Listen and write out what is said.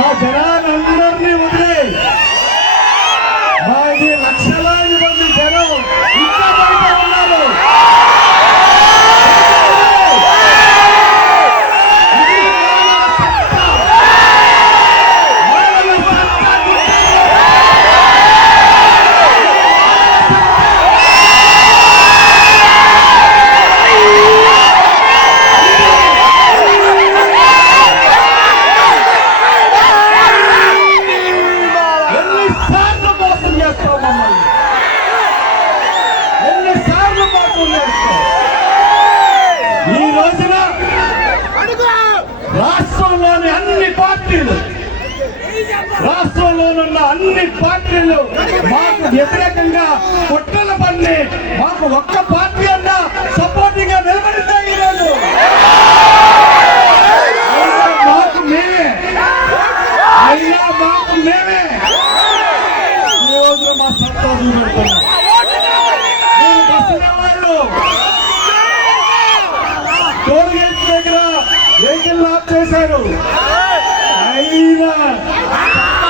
మా జనాలందరినీ రాష్ట్రంలోని అన్ని పార్టీలు రాష్ట్రంలోనున్న అన్ని పార్టీలు మాకు వ్యతిరేకంగా కుట్రలు పన్ని మాకు ఒక్క పార్టీ అన్నా సపోర్టింగ్గా నిలబడిందా ఈరోజు. మాకు మేమే. అయినా మాకు మేమే. ఈ రోజు మా సత్తా చూపెడుతున్నాం Bolsonaro! Ainda!